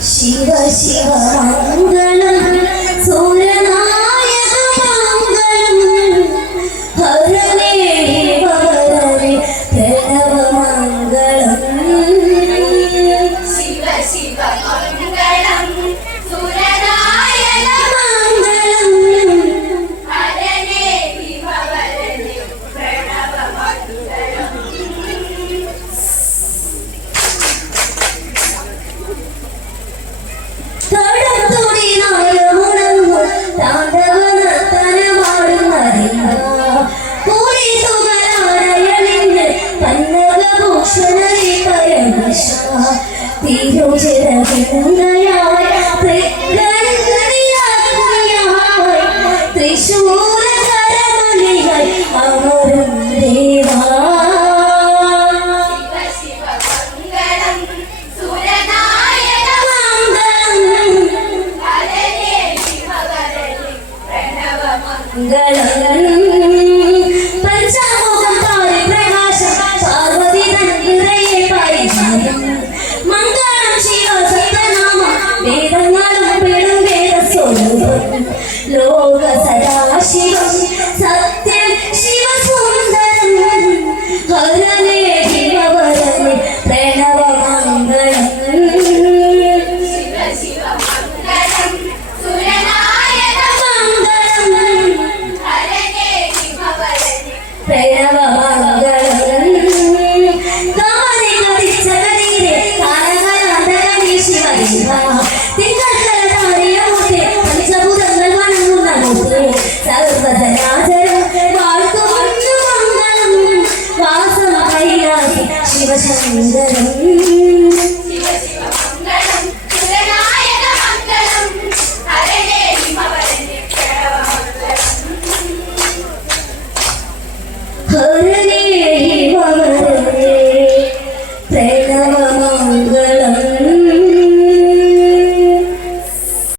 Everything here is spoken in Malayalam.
शिव शिव मङ्गलं सूरनायक मङ्गलं हरणे वरणे प्रणव मङ्गलं शिव शिव मङ्गलं सूरनायक मङ्गलं हरणे वरणे प्रणव मङ्गलं पंचामुखं परिप्रकाशं पार्वती तन्हृदये परिचायं मङ्गलं शिव सत्यनाम वेदങ്ങളും पेडुं वेदस्वरूपं लोक सदाशिवं सत्यं शिवसुन्दरं हरणे भीमवरणे प्रणव मङ्गलं शिव शिव मङ्गलं सूरनायक मङ्गलं प्रणव मङ्गलं कामने कदिच्छकदीरे कालकालान्तकने शिवलिङ्ग तिङ्गळकलतारियमुते पञ्चभूतങ്ങൾ വണങ്ങുന്നമുते സർവ്വധനാചരം വാഴ്ത്തുന്നു മംഗളം വാസം കൈലാസി ശിവശങ്കരം ശിവ ശിവ മംഗളം സുരനായക മംഗളം ഹരേ ഭീമവരനെ പ്രണവ മംഗളം ഹരേ